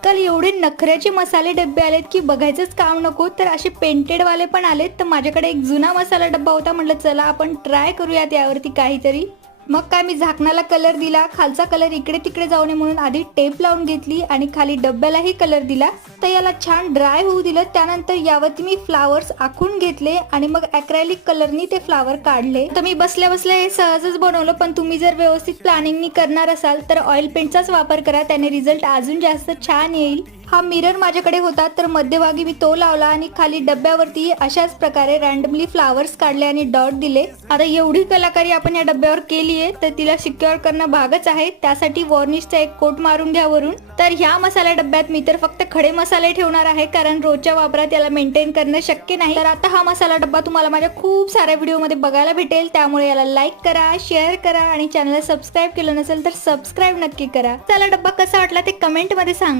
आजकाल एवढे नखऱ्याचे मसाले डब्बे आलेत की बघायचंच काम नको। तर असे पेंटेड वाले पण आलेत। तर माझ्याकडे एक जुना मसाला डब्बा होता, म्हटलं चला आपण ट्राय करूयात यावरती काहीतरी। मग काय मी झाकणाला कलर दिला, खालचा कलर इकडे तिकडे जाऊ नये म्हणून आधी टेप लावून घेतली आणि खाली डब्यालाही कलर दिला। तर याला छान ड्राय होऊ दिलं। त्यानंतर यावरती मी फ्लावर्स आखून घेतले आणि मग ॲक्रेलिक कलरनी ते फ्लावर काढले। तर मी बसल्या बसल्या हे सहजच बनवलं, पण तुम्ही जर व्यवस्थित प्लॅनिंगनी करणार असाल तर ऑइल पेंटचाच वापर करा, त्याने रिझल्ट अजून जास्त छान येईल। हा मिरर माझ्याकडे होता तर मध्यभागी मी तो लावला आणि खाली डब्यावरती अशाच प्रकारे रँडमली फ्लावर्स काढले आणि डॉट दिले। आता एवढी कलाकारी आपण या डब्यावर केली आहे तर तिला सिक्युअर करणं भागच आहे। त्यासाठी वॉर्निशचा एक कोट मारून घ्या वरून। तर ह्या मसाला डब्यात मी तर फक्त खडे मसाले ठेवणार आहे, कारण रोजच्या वापरात याला मेंटेन करणं शक्य नाही। तर आता हा मसाला डब्बा तुम्हाला माझ्या खूप साऱ्या व्हिडिओमध्ये बघायला भेटेल, त्यामुळे याला लाईक करा, शेअर करा आणि चॅनलला सबस्क्राईब केलं नसेल तर सबस्क्राईब नक्की करा। चला डब्बा कसा वाटला ते कमेंट मध्ये सांगा।